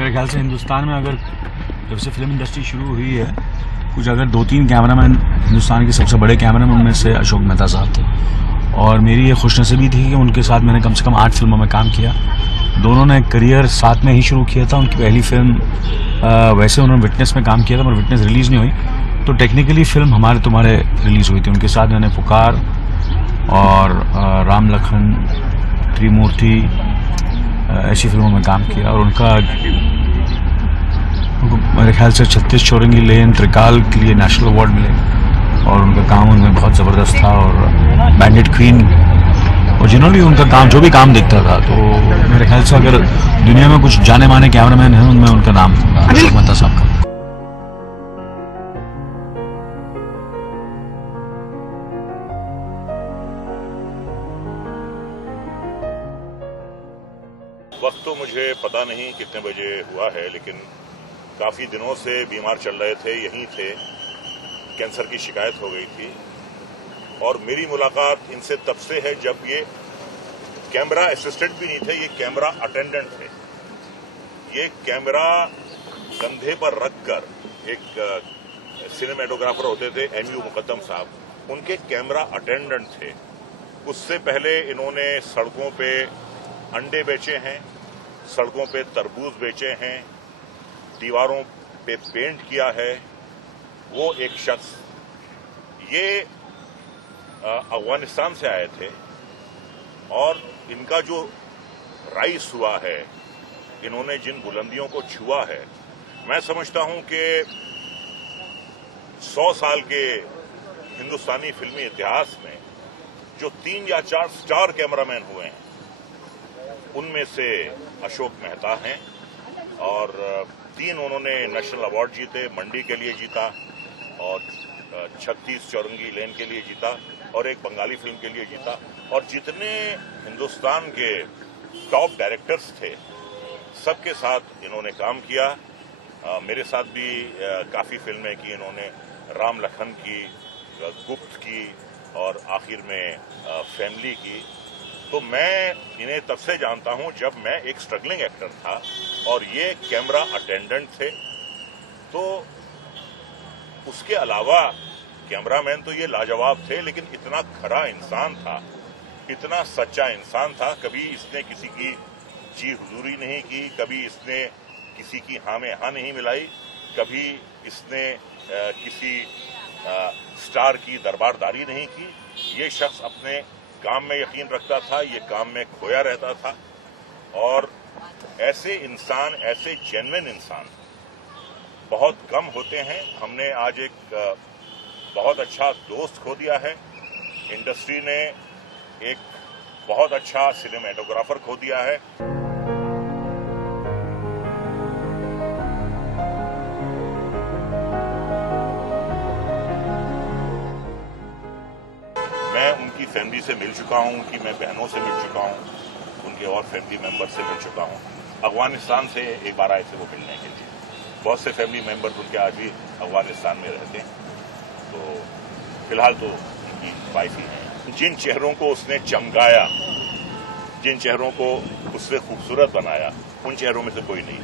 मेरे ख्याल से हिंदुस्तान में अगर जब से फिल्म इंडस्ट्री शुरू हुई है, कुछ अगर 2-3 कैमरामैन हिंदुस्तान के सबसे बड़े कैमरामैन में से अशोक मेहता साहब थे। और मेरी ये खुशनसीबी थी कि उनके साथ मैंने कम से कम 8 फिल्मों में काम किया। दोनों ने करियर साथ में ही शुरू किया था। उनकी पहली फिल्म वैसे उन्होंने विटनेस में काम किया था, मगर विटनेस रिलीज़ नहीं हुई, तो टेक्निकली फिल्म हमारे तुम्हारे रिलीज़ हुई थी। उनके साथ मैंने पुकार और राम लखन, त्रिमूर्ति ऐसी फिल्मों में काम किया। और उनको मेरे ख्याल से 36 चौरंगी लेन, त्रिकाल के लिए नेशनल अवार्ड मिले और उनका काम उनमें बहुत ज़बरदस्त था। और बैंडिट क्वीन, और जिन्होंने उनका काम जो भी काम दिखता था, तो मेरे ख्याल से अगर दुनिया में कुछ जाने माने कैमरामैन हैं उनमें उनका नाम अशोक मेहता साहब का। वक्त तो मुझे पता नहीं कितने बजे हुआ है, लेकिन काफी दिनों से बीमार चल रहे थे, यहीं थे, कैंसर की शिकायत हो गई थी। और मेरी मुलाकात इनसे तब से है जब ये कैमरा असिस्टेंट भी नहीं थे, ये कैमरा अटेंडेंट थे। ये कैमरा कंधे पर रखकर, एक सिनेमेटोग्राफर होते थे MU मुकद्दम साहब, उनके कैमरा अटेंडेंट थे। उससे पहले इन्होंने सड़कों पे अंडे बेचे हैं, सड़कों पे तरबूज बेचे हैं, दीवारों पे पेंट किया है। वो एक शख्स, ये अफगानिस्तान से आए थे और इनका जो राइज हुआ है, इन्होंने जिन बुलंदियों को छुआ है, मैं समझता हूं कि 100 साल के हिंदुस्तानी फिल्मी इतिहास में जो 3 या 4 स्टार कैमरामैन हुए हैं, उनमें से अशोक मेहता हैं। और 3 उन्होंने नेशनल अवार्ड जीते, मंडी के लिए जीता और 36 चौरंगी लेन के लिए जीता और एक बंगाली फिल्म के लिए जीता। और जितने हिंदुस्तान के टॉप डायरेक्टर्स थे, सबके साथ इन्होंने काम किया। मेरे साथ भी काफी फिल्में की इन्होंने, राम लखन की, गुप्त की और आखिर में फैमिली की। तो मैं इन्हें तब से जानता हूं जब मैं एक स्ट्रगलिंग एक्टर था और ये कैमरा अटेंडेंट थे। तो उसके अलावा कैमरामैन तो ये लाजवाब थे, लेकिन इतना खरा इंसान था, इतना सच्चा इंसान था। कभी इसने किसी की जी हुजूरी नहीं की, कभी इसने किसी की हाँ में हाँ नहीं मिलाई, कभी इसने किसी स्टार की दरबारदारी नहीं की। ये शख्स अपने काम में यकीन रखता था, ये काम में खोया रहता था। और ऐसे इंसान, ऐसे जेन्युइन इंसान बहुत कम होते हैं। हमने आज एक बहुत अच्छा दोस्त खो दिया है, इंडस्ट्री ने एक बहुत अच्छा सिनेमेटोग्राफर खो दिया है। मैं उनकी फैमिली से मिल चुका हूं, उनकी मैं बहनों से मिल चुका हूं, उनके और फैमिली मेंबर से मिल चुका हूं। अफगानिस्तान से एक बार आए थे वो मिलने के लिए। बहुत से फैमिली मेंबर उनके आज भी अफगानिस्तान में रहते हैं। तो फिलहाल तो उनकी वाइफ ही है। जिन चेहरों को उसने चमकाया, जिन चेहरों को उसने खूबसूरत बनाया, उन चेहरों में से कोई नहीं।